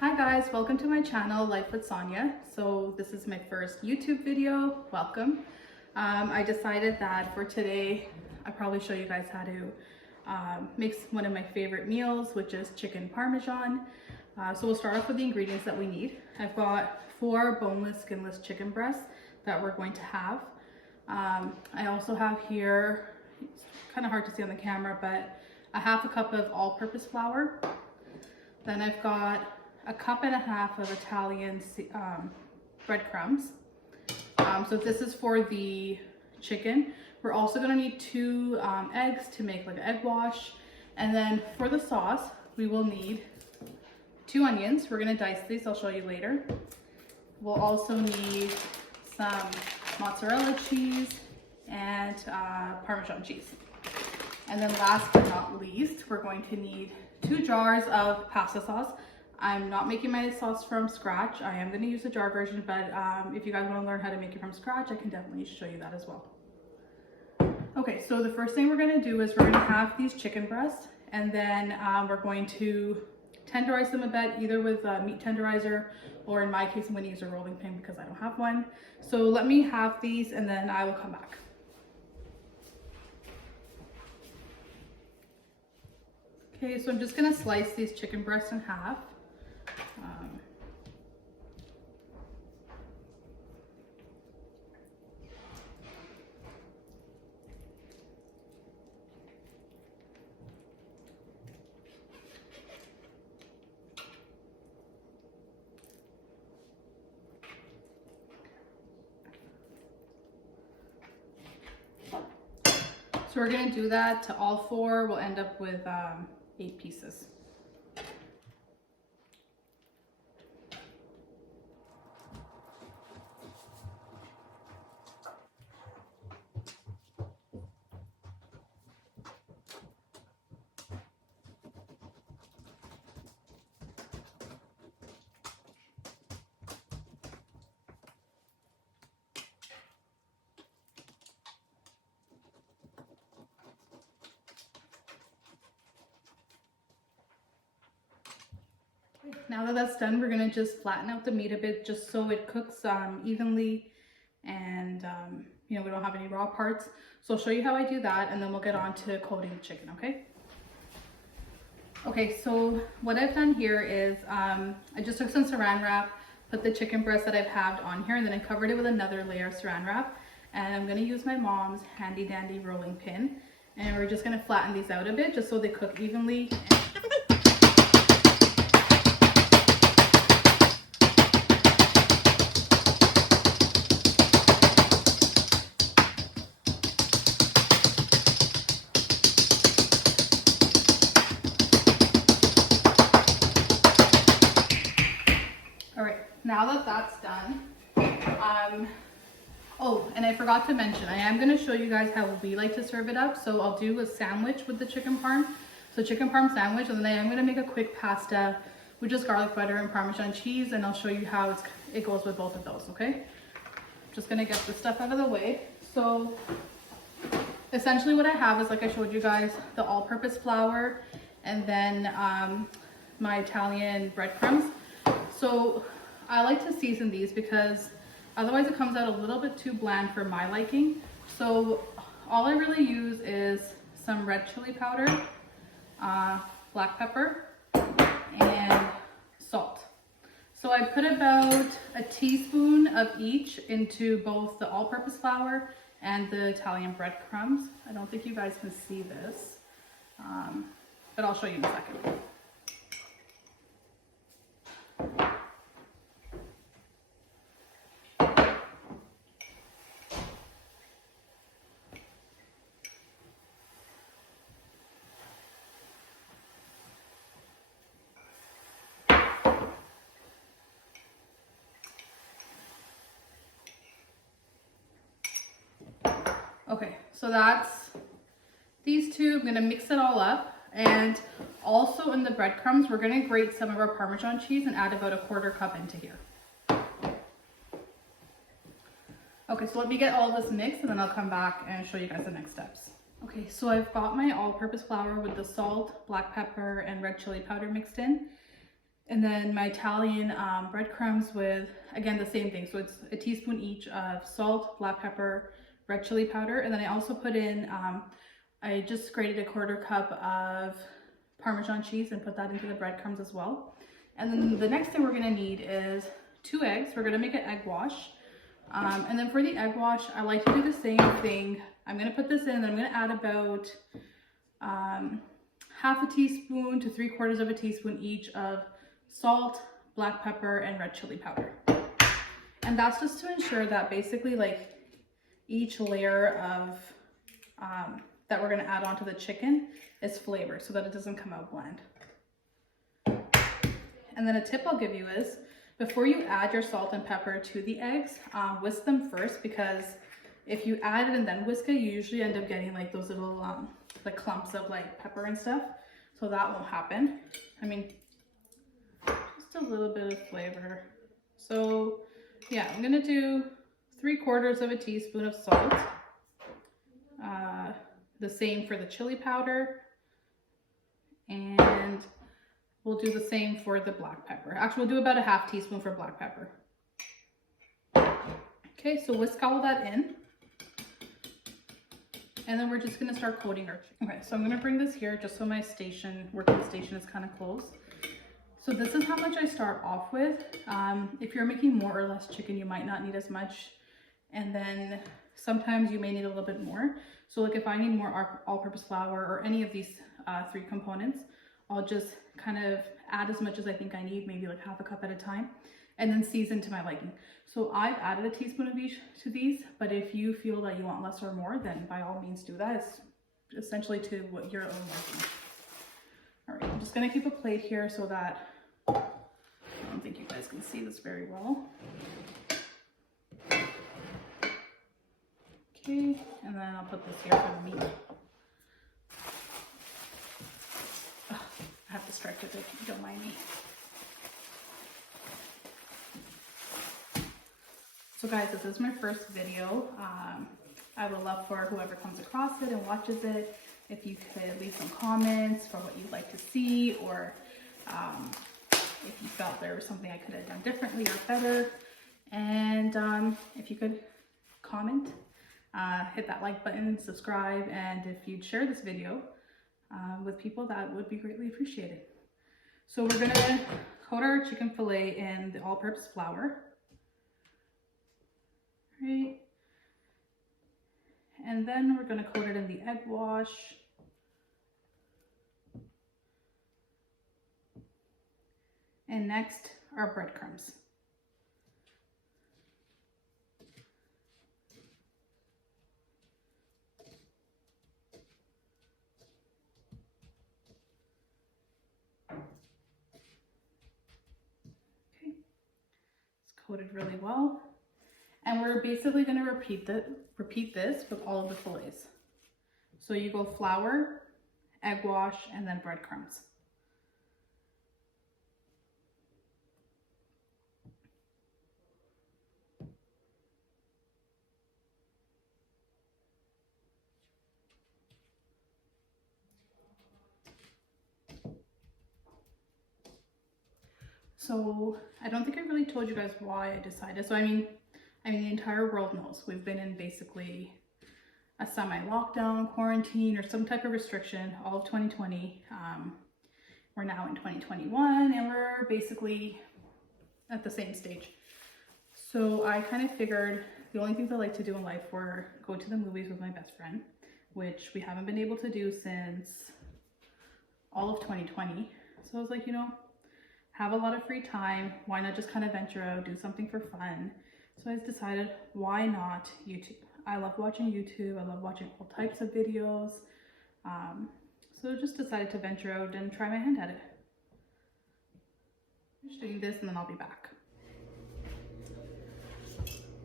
Hi guys, welcome to my channel, Life with Sonia. So this is my first YouTube video. Welcome. I decided that for today, I'll probably show you guys how to make one of my favorite meals, which is chicken parmesan. So we'll start off with the ingredients that we need. I've got 4 boneless, skinless chicken breasts that we're going to have. I also have here, it's kind of hard to see on the camera, but a half a cup of all-purpose flour. Then I've got a cup and a half of Italian breadcrumbs. So this is for the chicken. We're also gonna need 2 eggs to make like an egg wash. And then for the sauce, we will need 2 onions. We're gonna dice these, I'll show you later. We'll also need some mozzarella cheese and Parmesan cheese. And then last but not least, we're going to need 2 jars of pasta sauce. I'm not making my sauce from scratch. I am going to use the jar version, but if you guys want to learn how to make it from scratch, I can definitely show you that as well. Okay, so the first thing we're going to do is we're going to have these chicken breasts, and then we're going to tenderize them a bit, either with a meat tenderizer, or in my case, I'm going to use a rolling pin because I don't have one. So let me have these, and then I will come back. Okay, so I'm just going to slice these chicken breasts in half. So we're going to do that to all 4. We'll end up with 8 pieces. Now that that's done, we're gonna just flatten out the meat a bit just so it cooks evenly, and you know, we don't have any raw parts. So I'll show you how I do that, and then we'll get on to coating the chicken, okay? Okay, so what I've done here is I just took some saran wrap, put the chicken breast that I've halved on here, and then I covered it with another layer of saran wrap. And I'm gonna use my mom's handy dandy rolling pin, and we're just gonna flatten these out a bit just so they cook evenly. Now that that's done, oh, and I forgot to mention, I am going to show you guys how we like to serve it up. So I'll do a sandwich with the chicken parm. So chicken parm sandwich, and then I'm going to make a quick pasta with just garlic butter and Parmesan cheese, and I'll show you how it goes with both of those, okay? Just going to get this stuff out of the way. So essentially what I have is, like I showed you guys, the all-purpose flour, and then my Italian breadcrumbs. So I like to season these because otherwise it comes out a little bit too bland for my liking. So all I really use is some red chili powder, black pepper, and salt. So I put about a teaspoon of each into both the all-purpose flour and the Italian breadcrumbs. I don't think you guys can see this, but I'll show you in a second. Okay, so that's these 2. I'm gonna mix it all up, and also in the breadcrumbs, we're gonna grate some of our Parmesan cheese and add about a 1/4 cup into here. Okay, so let me get all this mixed, and then I'll come back and show you guys the next steps. Okay, so I've got my all-purpose flour with the salt, black pepper, and red chili powder mixed in. And then my Italian breadcrumbs with, again, the same thing. So it's a teaspoon each of salt, black pepper, red chili powder. And then I also put in, I just grated a 1/4 cup of Parmesan cheese and put that into the breadcrumbs as well. And then the next thing we're gonna need is 2 eggs. We're gonna make an egg wash. And then for the egg wash, I like to do the same thing. I'm gonna put this in and I'm gonna add about 1/2 teaspoon to 3/4 of a teaspoon each of salt, black pepper, and red chili powder. And that's just to ensure that basically like each layer of that we're gonna add onto the chicken is flavored so that it doesn't come out bland. And then a tip I'll give you is before you add your salt and pepper to the eggs, whisk them first, because if you add it and then whisk it, you usually end up getting like those little like clumps of like pepper and stuff. So that won't happen. I mean, just a little bit of flavor. So yeah, I'm gonna do 3/4 of a teaspoon of salt. The same for the chili powder. And we'll do the same for the black pepper. Actually, we'll do about a 1/2 teaspoon for black pepper. Okay, so whisk all that in. And then we're just gonna start coating our chicken. Okay, so I'm gonna bring this here just so my working station is kind of close. So this is how much I start off with. If you're making more or less chicken, you might not need as much. And then sometimes you may need a little bit more. So like if I need more all-purpose flour or any of these 3 components, I'll just kind of add as much as I think I need, maybe like 1/2 cup at a time, and then season to my liking. So I've added a teaspoon of each to these, but if you feel that you want less or more, then by all means do that. It's essentially to what your own liking. All right, I'm just gonna keep a plate here so that, I don't think you guys can see this very well. Okay, and then I'll put this here for the meat. Oh, I have to stretch it if you don't mind me. So guys, this is my first video. I would love for whoever comes across it and watches it, if you could leave some comments for what you'd like to see, or if you felt there was something I could have done differently or better. And if you could comment, hit that like button, subscribe, and if you'd share this video with people, that would be greatly appreciated. So we're gonna coat our chicken fillet in the all-purpose flour. Right. And then we're gonna coat it in the egg wash. And next, our breadcrumbs. Okay, it's coated really well. And we're basically going to repeat this with all of the fillets. So you go flour, egg wash, and then breadcrumbs. So I don't think I really told you guys why I decided. So I mean the entire world knows we've been in basically a semi-lockdown, quarantine, or some type of restriction all of 2020. We're now in 2021 and we're basically at the same stage. So I kind of figured the only things I like to do in life were go to the movies with my best friend, which we haven't been able to do since all of 2020. So I was like, you know, have a lot of free time. Why not just kind of venture out, do something for fun? So I decided, why not YouTube? I love watching YouTube. I love watching all types of videos. So just decided to venture out and try my hand at it. I'm just doing this and then I'll be back.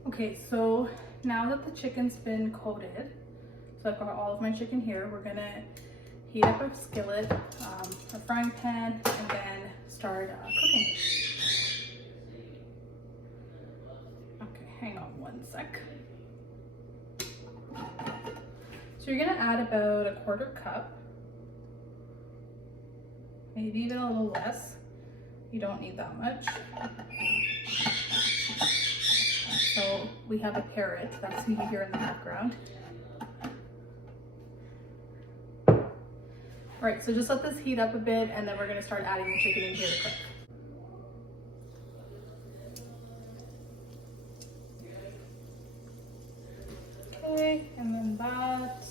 Okay, so now that the chicken's been coated, so I've got all of my chicken here, we're gonna heat up a skillet, a frying pan, and then start cooking. Okay, hang on one sec. So you're gonna add about a 1/4 cup, maybe even a little less. You don't need that much. So we have a parrot, that's who you hear in the background. All right, so just let this heat up a bit and then we're gonna start adding the chicken in here to cook. Okay, and then that.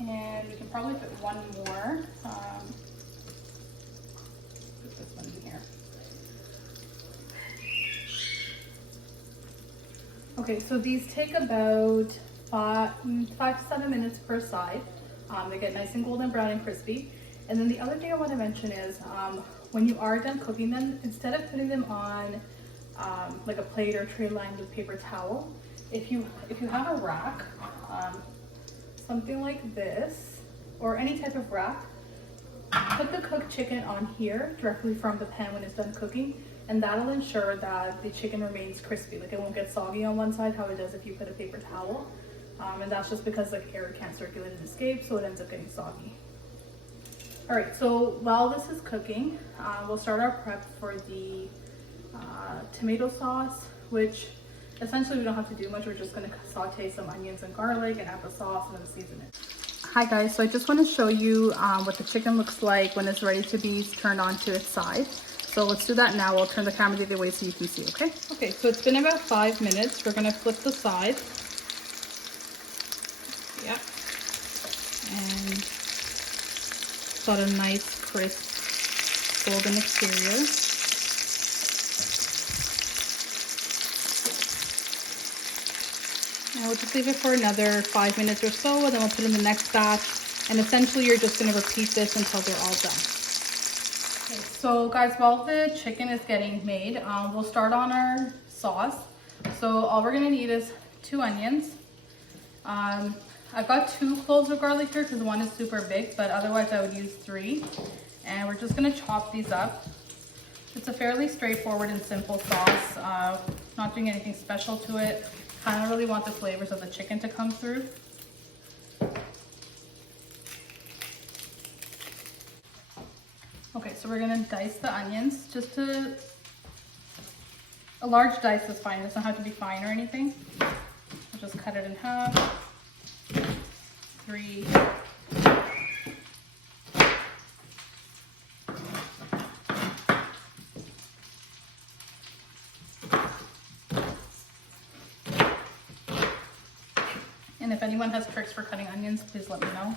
And we can probably put one more. Put this one in here. Okay, so these take about 5 to 7 minutes per side. They get nice and golden brown and crispy. And then the other thing I want to mention is when you are done cooking them, instead of putting them on like a plate or tray lined with paper towel, if you have a rack, something like this, or any type of rack, put the cooked chicken on here directly from the pan when it's done cooking, and that'll ensure that the chicken remains crispy. Like it won't get soggy on one side how it does if you put a paper towel. And that's just because like air can't circulate and escape, so it ends up getting soggy. All right, so while this is cooking, we'll start our prep for the tomato sauce, which essentially we don't have to do much. We're just gonna saute some onions and garlic and add the sauce and then season it. Hi guys, so I just want to show you what the chicken looks like when it's ready to be turned on to its side. So let's do that now. I'll turn the camera the other way so you can see, okay? Okay, so it's been about 5 minutes. We're gonna flip the side. Yep. And got a nice crisp golden exterior. And we'll just leave it for another 5 minutes or so, and then we'll put in the next batch. And essentially you're just gonna repeat this until they're all done. Okay, so guys, while the chicken is getting made, we'll start on our sauce. So all we're gonna need is 2 onions. I've got 2 cloves of garlic here because one is super big, but otherwise I would use 3. And we're just gonna chop these up. It's a fairly straightforward and simple sauce. Not doing anything special to it. Kind of really want the flavors of the chicken to come through. Okay, so we're gonna dice the onions. A large dice is fine. It doesn't have to be fine or anything. I'll just cut it in half. 3. And if anyone has tricks for cutting onions, please let me know.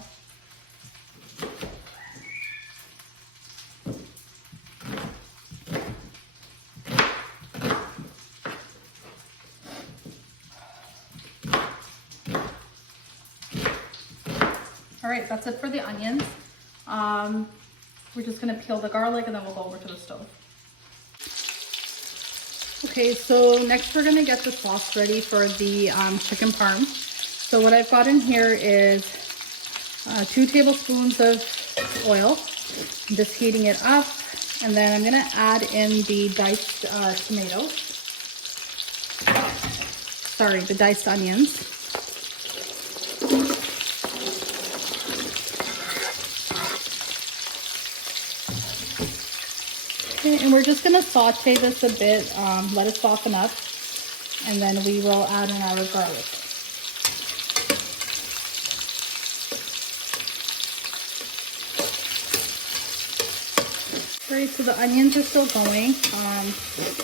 All right, that's it for the onions. We're just gonna peel the garlic and then we'll go over to the stove. Okay, so next we're gonna get the sauce ready for the chicken parm. So what I've got in here is 2 tablespoons of oil. I'm just heating it up, and then I'm gonna add in the diced tomatoes. Sorry, the diced onions. Okay, and we're just gonna saute this a bit, let it soften up, and then we will add in our garlic. Great, so the onions are still going.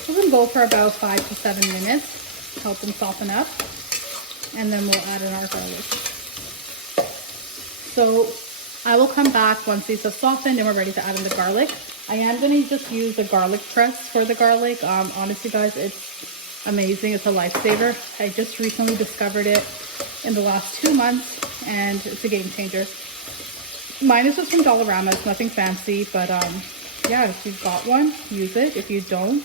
We're gonna go for about 5 to 7 minutes, help them soften up, and then we'll add in our garlic. So I will come back once these have softened and we're ready to add in the garlic. I am gonna just use the garlic press for the garlic. Honestly guys, it's amazing, it's a lifesaver. I just recently discovered it in the last 2 months and it's a game changer. Mine is just from Dollarama, it's nothing fancy, but yeah, if you've got one, use it. If you don't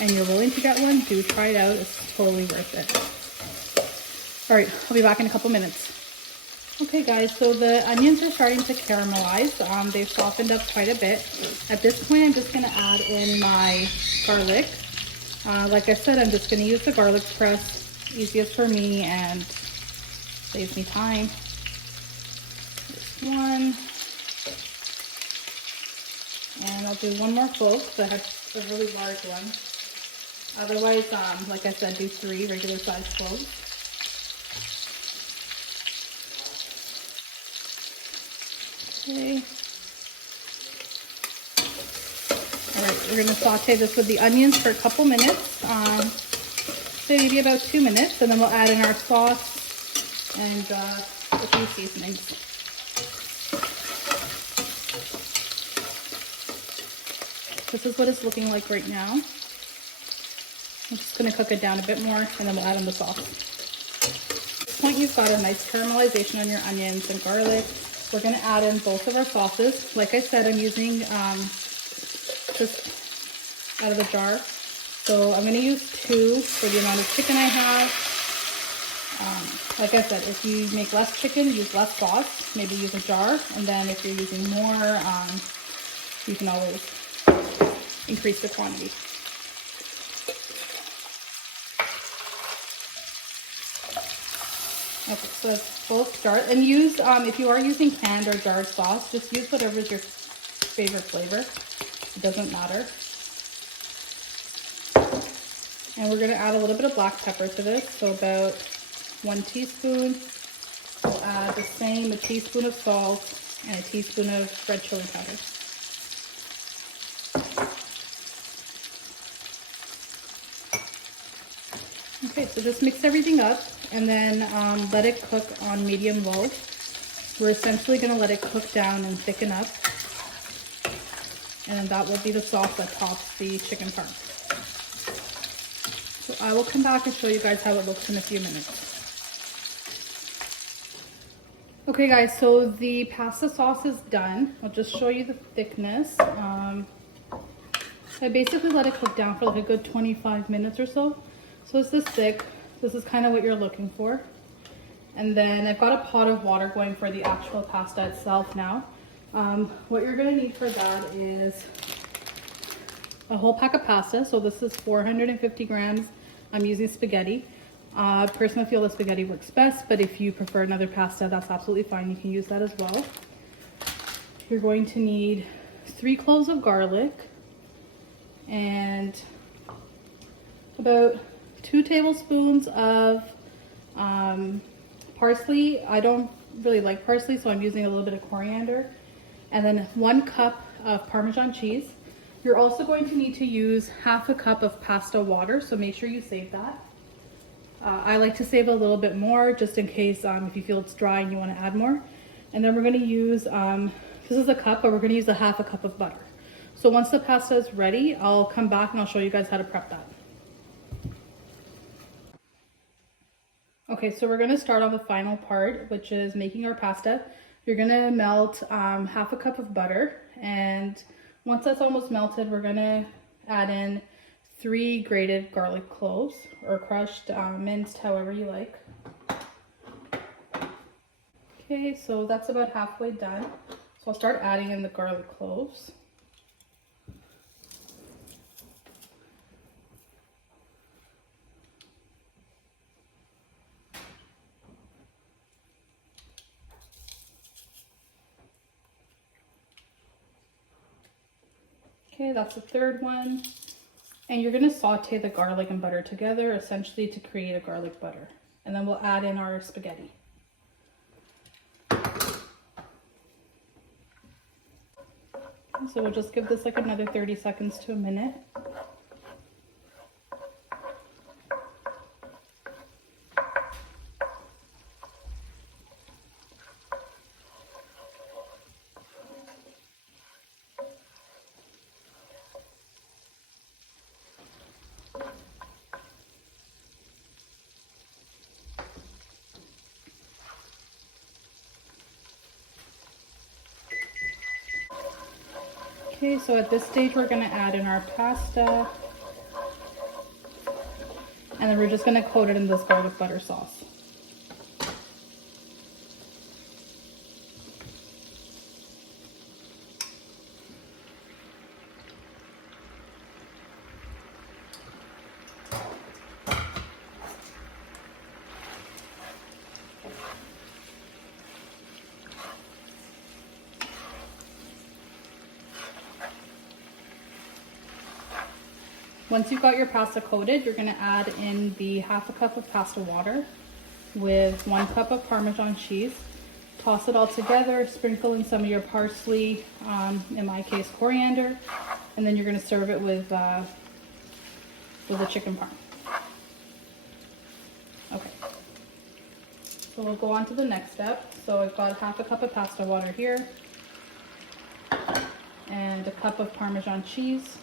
and you're willing to get one, do try it out, it's totally worth it. All right, I'll be back in a couple minutes. Okay guys, so the onions are starting to caramelize. They've softened up quite a bit. At this point, I'm just gonna add in my garlic. Like I said, I'm just gonna use the garlic press, easiest for me and saves me time. This one. And I'll do one more clove because I have a really large one. Otherwise, like I said, do 3 regular sized cloves. Okay. Alright, we're going to saute this with the onions for a couple minutes. So maybe about 2 minutes, and then we'll add in our sauce and a few seasonings. This is what it's looking like right now. I'm just going to cook it down a bit more, and then we'll add in the sauce. At this point, you've got a nice caramelization on your onions and garlic. We're going to add in both of our sauces. Like I said, I'm using just out of the jar. So I'm going to use 2 for the amount of chicken I have. Like I said, if you make less chicken, use less sauce. Maybe use a jar. And then if you're using more, you can always increase the quantity. Okay, so let's both start. And use, if you are using canned or jarred sauce, just use whatever is your favorite flavor. It doesn't matter. And we're going to add a little bit of black pepper to this, so about 1 teaspoon. We'll add the same, a teaspoon of salt and a teaspoon of red chili powder. Okay, so just mix everything up and then let it cook on medium-low. We're essentially going to let it cook down and thicken up. And then that will be the sauce that tops the chicken parm. So I will come back and show you guys how it looks in a few minutes. Okay guys, so the pasta sauce is done. I'll just show you the thickness. I basically let it cook down for like a good 25 minutes or so. So it's this thick. This is kind of what you're looking for. And then I've got a pot of water going for the actual pasta itself now. What you're going to need for that is a whole pack of pasta. So this is 450 grams. I'm using spaghetti. Personally, I feel the spaghetti works best, but if you prefer another pasta, that's absolutely fine. You can use that as well. You're going to need 3 cloves of garlic and about 2 tablespoons of parsley. I don't really like parsley, so I'm using a little bit of coriander. And then 1 cup of Parmesan cheese. You're also going to need to use half a cup of pasta water, so make sure you save that. I like to save a little bit more just in case if you feel it's dry and you want to add more. And then we're going to use, this is a cup, but we're going to use a half a cup of butter. So once the pasta is ready, I'll come back and I'll show you guys how to prep that. Okay, so we're going to start on the final part, which is making our pasta. You're going to melt half a cup of butter, and once that's almost melted, we're going to add in 3 grated garlic cloves, or crushed, minced, however you like. Okay, so that's about halfway done. So I'll start adding in the garlic cloves. Okay, that's the 3rd one. And you're going to saute the garlic and butter together, essentially to create a garlic butter. And then we'll add in our spaghetti. So we'll just give this like another 30 seconds to a minute. Okay, so at this stage we're going to add in our pasta, and then we're just going to coat it in this garlic butter sauce. Once you've got your pasta coated, you're gonna add in the 1/2 cup of pasta water with 1 cup of Parmesan cheese. Toss it all together, sprinkle in some of your parsley, in my case coriander, and then you're gonna serve it with a chicken parm. Okay, so we'll go on to the next step. So I've got 1/2 cup of pasta water here and 1 cup of Parmesan cheese.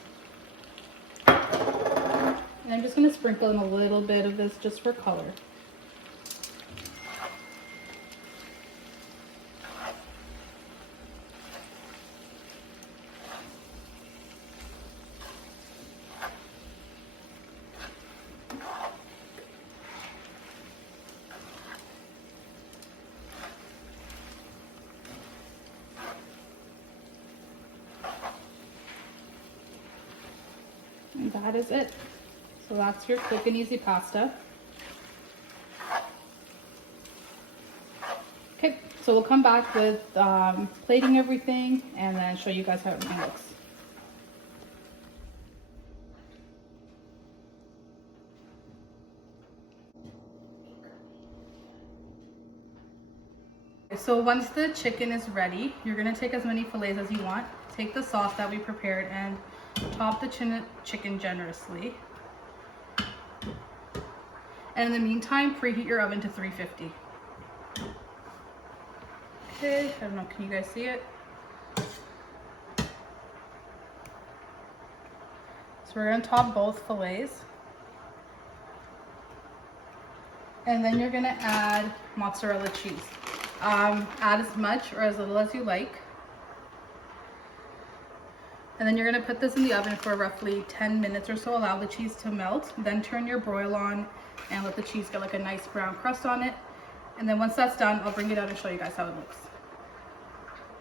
And I'm just gonna sprinkle in a little bit of this just for color. And that is it. So that's your quick and easy pasta. Okay, so we'll come back with plating everything and then show you guys how everything looks. So once the chicken is ready, you're gonna take as many fillets as you want. Take the sauce that we prepared and top the chicken generously. And in the meantime, preheat your oven to 350. Okay, I don't know, can you guys see it? So we're gonna top both fillets. And then you're gonna add mozzarella cheese. Add as much or as little as you like. And then you're gonna put this in the oven for roughly 10 minutes or so, allow the cheese to melt, then turn your broil on and let the cheese get like a nice brown crust on it. And then once that's done, I'll bring it out and show you guys how it looks.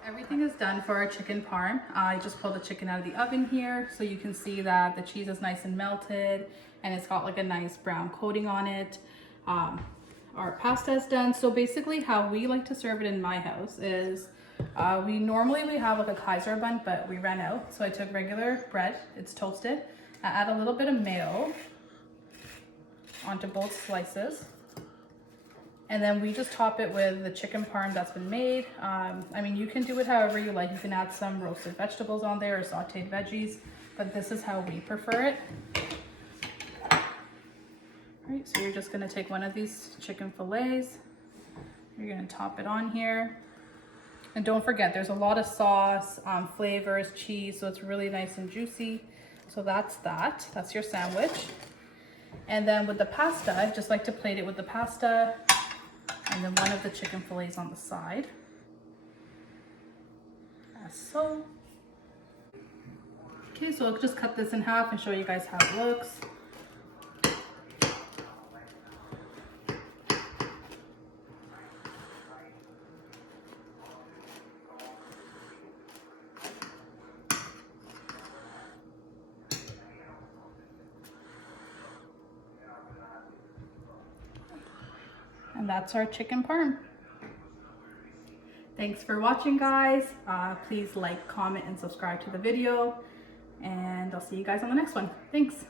Everything is done for our chicken parm. I just pulled the chicken out of the oven here, so you can see that the cheese is nice and melted and it's got like a nice brown coating on it. Our pasta is done. So basically how we like to serve it in my house is we normally have like a Kaiser bun, but we ran out. So I took regular bread, it's toasted. I add a little bit of mayo onto both slices. And then we just top it with the chicken parm that's been made. I mean, you can do it however you like. You can add some roasted vegetables on there or sauteed veggies, but this is how we prefer it. All right, so you're just gonna take one of these chicken fillets. You're gonna top it on here. And don't forget, there's a lot of sauce, flavors, cheese, so it's really nice and juicy. So that's your sandwich. And then with the pasta, I just like to plate it with the pasta and then one of the chicken fillets on the side, as so. Okay, so I'll just cut this in half and show you guys how it looks. And that's our chicken parm. Thanks for watching, guys. Please like, comment, and subscribe to the video. And I'll see you guys on the next one. Thanks.